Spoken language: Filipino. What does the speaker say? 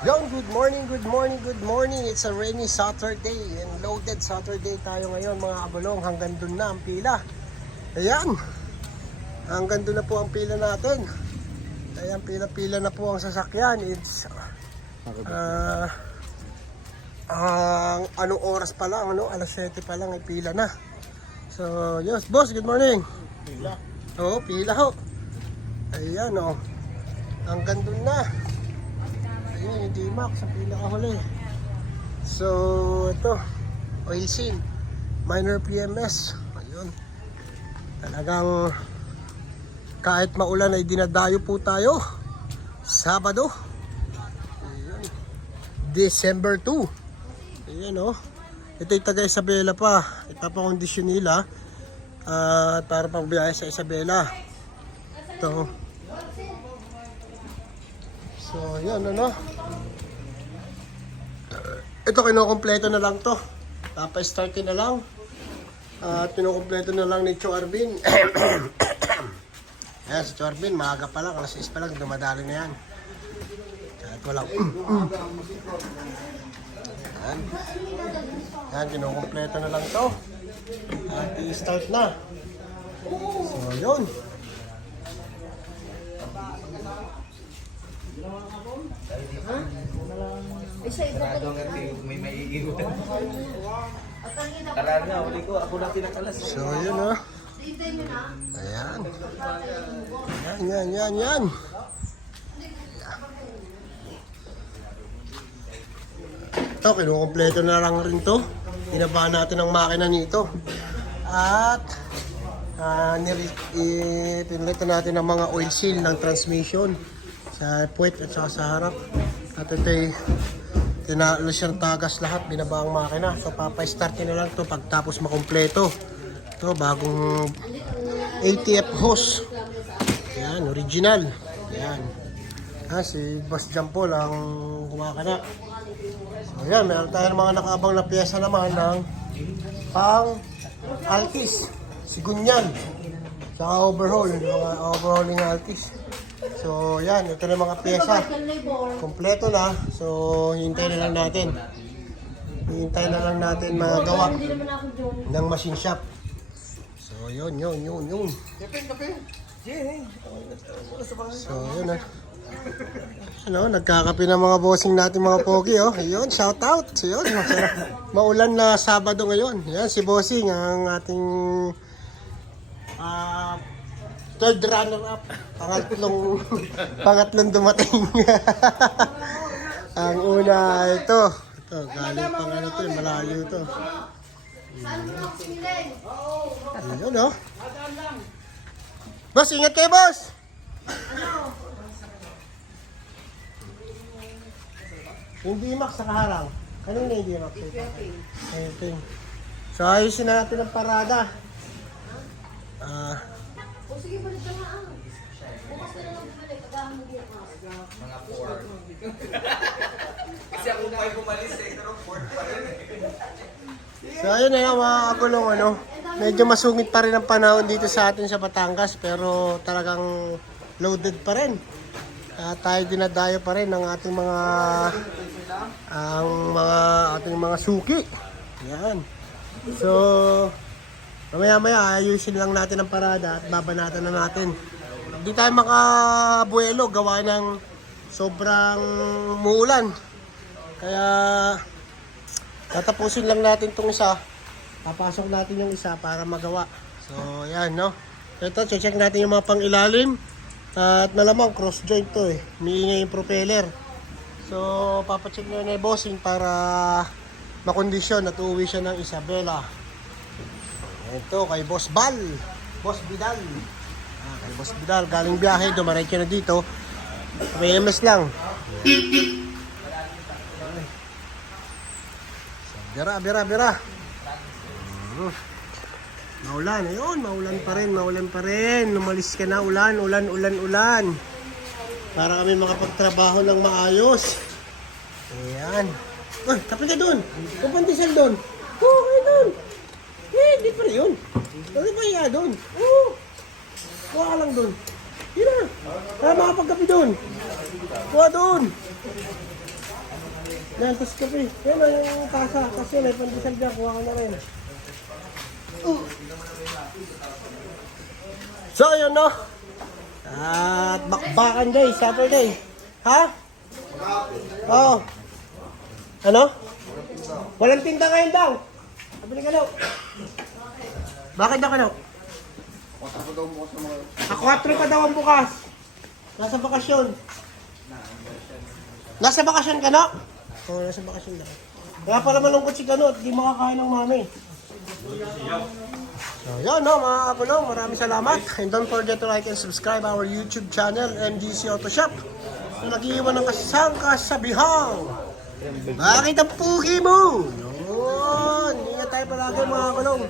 Yo, good morning, good morning, good morning. It's a rainy Saturday and loaded Saturday tayo ngayon mga kabulong. Hanggang dun na ang pila. Ayan, hanggang dun na po ang pila natin. Ayan, pila-pila na po ang sasakyan. It's anong oras pa lang, alas 7 pa lang ay pila na. So, yes, boss, good morning. Pila. Oo, pila ho. Ayan, hanggang dun na. Ayan, yung D-Max, ang pinakahuli. So, ito, oil seal, minor PMS. Ayun. Talagang kahit maulan ay dinadayo po tayo. Sabado. Ayan. December 2. Ayan, ito yung taga Isabela pa. Ipapakondisyon nila para pang biyahe sa Isabela. Ito. So, ayan, ito, kinukompleto na lang to. Papa-startin na lang. At kinukompleto na lang ni Cho Arvin. Ayan, si Cho Arvin, maaga pa lang, alas 6 pa lang, dumadali na yan. Kahit walang Ayan. Ayan, kinukompleto na lang to. At i-start na. So, yun. Sarado nga may maiiwan. Karaan nga, huli ko, ako na pinakalas. So, yun Ayan. Yan. Ito, kinukompleto na lang rin to. Pinabaan natin ang makina nito. At pinilitan natin ang mga oil seal ng transmission sa puwet at saka sa harap. At ito'y tinalo siyang tagas lahat, binaba ang makina. So papa-startin na lang to pagtapos makompleto. Ito, bagong ATF hose. Yan, original. Yan. Si Boss Jampol ang kumakana. So yan, meron tayong mga nakaabang na pyesa naman ng pang Altis, Sigunyan, saka overhaul, mga overhauling Altis. So yan, ito na mga pyesa. Kompleto na. So hintayin na lang natin. Hintayin na lang natin magawa ng machine shop. So yun. So yun nagkakape ng mga bossing natin mga pogi Ayun, shout out. So yun, maulan na Sabado ngayon. Yan si bossing ang ating third runner-up, pangatlong dumating. Ang una, ito galing pang malayo ito. Ayun, Boss, ingat kayo, boss! Yung D-Max sa kaharang. Kanina yung D-Max? Ayun. So, ayusin na natin ang parada. Sige, balik ka nga. Bukas na lang bumalik. Pagkahan mo dito. Mga 4. Kasi ako pa bumalis pero 4 pa rin So, ayun na mga kakulong, medyo masungit pa rin ang panahon dito sa atin sa Batangas, pero talagang loaded pa rin. Tayo dinadayo pa rin ng ating mga suki. Yan. So, mamaya ayusin lang natin ang parada at babanatan na natin. Hindi tayo makabuelo gawa ng sobrang muulan. Kaya tatapusin lang natin itong isa. Papasok natin yung isa para magawa. So yan, Ito, check natin yung mga pang-ilalim. At malamang cross joint to Umiingay yung propeller. So papacheck na yung bossing para makondisyon at uuwi siya ng Isabela. Ito, kay Boss Bal. Boss Vidal. Kay Boss Vidal. Galing biyahe, dumaretso na dito. May MS lang. So, bira. Maulan. Ayun, maulan pa rin. Lumalis ka na, ulan. Para kami makapagtrabaho ng maayos. Ayan. Kapit ka doon. Pupuntisan doon. Okay doon. Hindi pa rin yun. Ano ba iya doon? Kuha ka lang doon. Yun na. Para makapagkapi doon. Kuha doon. Nantis ka rin. Yan na yung kasa. Kasi may pandesal dyan. Kuha ka na rin. So, yun no. At bakbakan day, Saturday. Ha? Oo. Ano? Walang tinda ngayon daw. Sabi ni Kalaw. Bakit daw Kalaw? 4 pa daw ang bukas. Nasa bakasyon. Nasa bakasyon ka no? Oo, nasa bakasyon na. Kaya pala malungkot si Kano at di makakain ng mami. So yun no mga kakulong, maraming salamat. And don't forget to like and subscribe our YouTube channel, MGC Auto Shop. So nag-iiwan ng kasabihan. Bakit ang pugi mo? Yun, ingat tayo palagi mga kakulong.